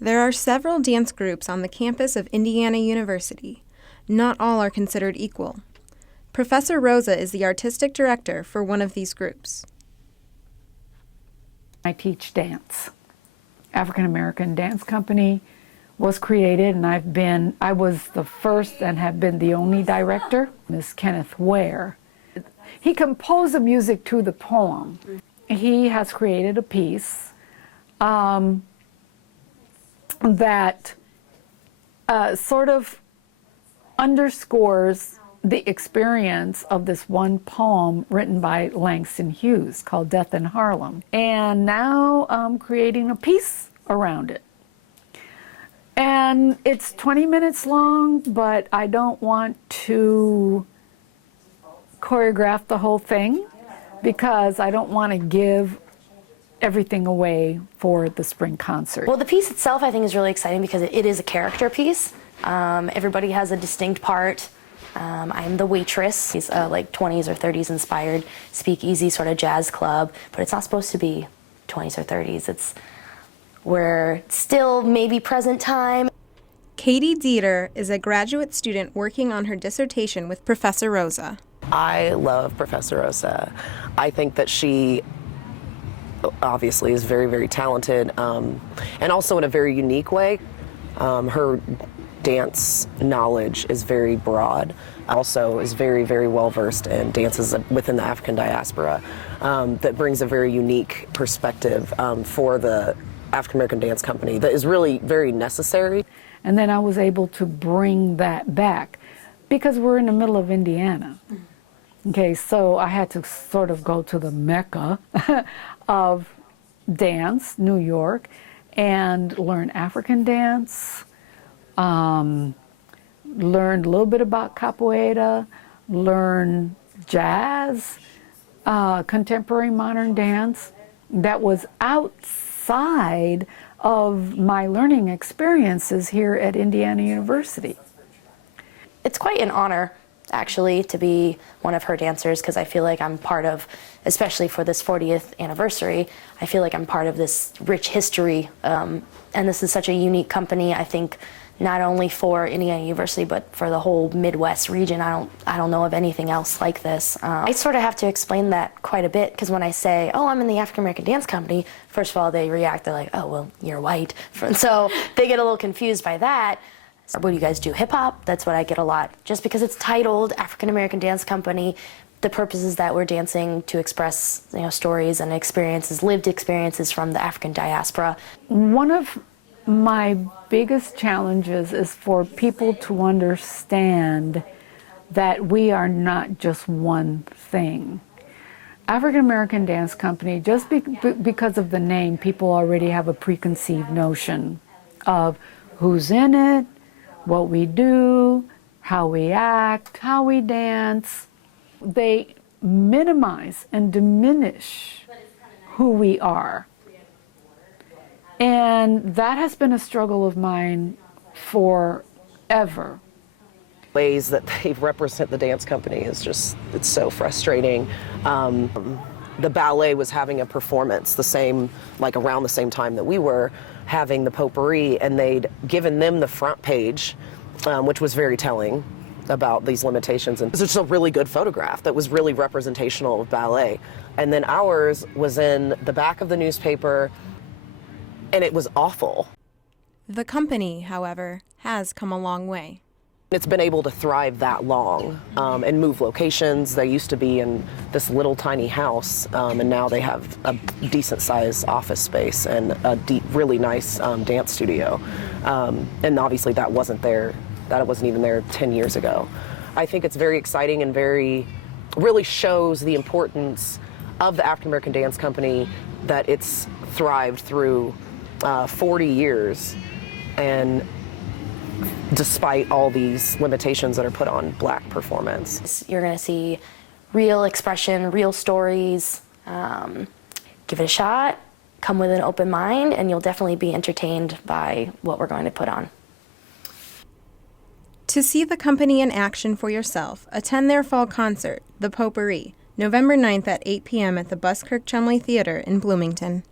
There are several dance groups on the campus of Indiana University. Not all are considered equal. Professor Rosa is the artistic director for one of these groups. I teach dance. African American Dance Company was created, and I was the first and have been the only director. Ms. Kenneth Ware. He composed the music to the poem. He has created a piece that sort of underscores the experience of this one poem written by Langston Hughes called Death in Harlem. And now I'm creating a piece around it. And it's 20 minutes long, but I don't want to choreograph the whole thing because I don't want to give everything away for the spring concert. Well, the piece itself I think is really exciting because it is a character piece. Everybody has a distinct part. I'm the waitress. He's like 20s or 30s inspired speakeasy sort of jazz club, but it's not supposed to be 20s or 30s. We're still maybe present time. Katie Dieter is a graduate student working on her dissertation with Professor Rosa. I love Professor Rosa. I think that she obviously is very, very talented, and also in a very unique way. Her dance knowledge is very broad, also is very, very well versed in dances within the African diaspora that brings a very unique perspective for the African American Dance Company that is really very necessary. And then I was able to bring that back because we're in the middle of Indiana. Okay, so I had to sort of go to the Mecca of dance, New York, and learn African dance, learned a little bit about capoeira, learn jazz, contemporary modern dance that was outside of my learning experiences here at Indiana University. It's quite an honor, actually, to be one of her dancers because I feel like I'm part of, especially for this 40th anniversary, I feel like I'm part of this rich history. And this is such a unique company, I think, not only for Indiana University, but for the whole Midwest region. I don't know of anything else like this. I sort of have to explain that quite a bit, because when I say, oh, I'm in the African American Dance Company, first of all, they react, they're like, oh, well, you're white. So they get a little confused by that. What do you guys do, hip hop? That's what I get a lot. Just because it's titled African American Dance Company, the purpose is that we're dancing to express, stories and experiences, lived experiences from the African diaspora. One of my biggest challenges is for people to understand that we are not just one thing. African American Dance Company, just because of the name, people already have a preconceived notion of who's in it, what we do, how we act, how we dance. They minimize and diminish who we are. And that has been a struggle of mine forever. Ways that they represent the dance company is just, it's so frustrating. The ballet was having a performance around the same time that we were having the potpourri, and they'd given them the front page, which was very telling about these limitations. And it was just a really good photograph that was really representational of ballet. And then ours was in the back of the newspaper, and it was awful. The company, however, has come a long way. It's been able to thrive that long and move locations. They used to be in this little tiny house, and now they have a decent sized office space and a really nice dance studio. And obviously that wasn't even there 10 years ago. I think it's very exciting and really shows the importance of the African American Dance Company, that it's thrived through 40 years, and despite all these limitations that are put on Black performance. You're going to see real expression, real stories. Give it a shot, come with an open mind, and you'll definitely be entertained by what we're going to put on. To see the company in action for yourself, attend their fall concert, The Potpourri, November 9th at 8 p.m. at the Buskirk Chumley Theater in Bloomington.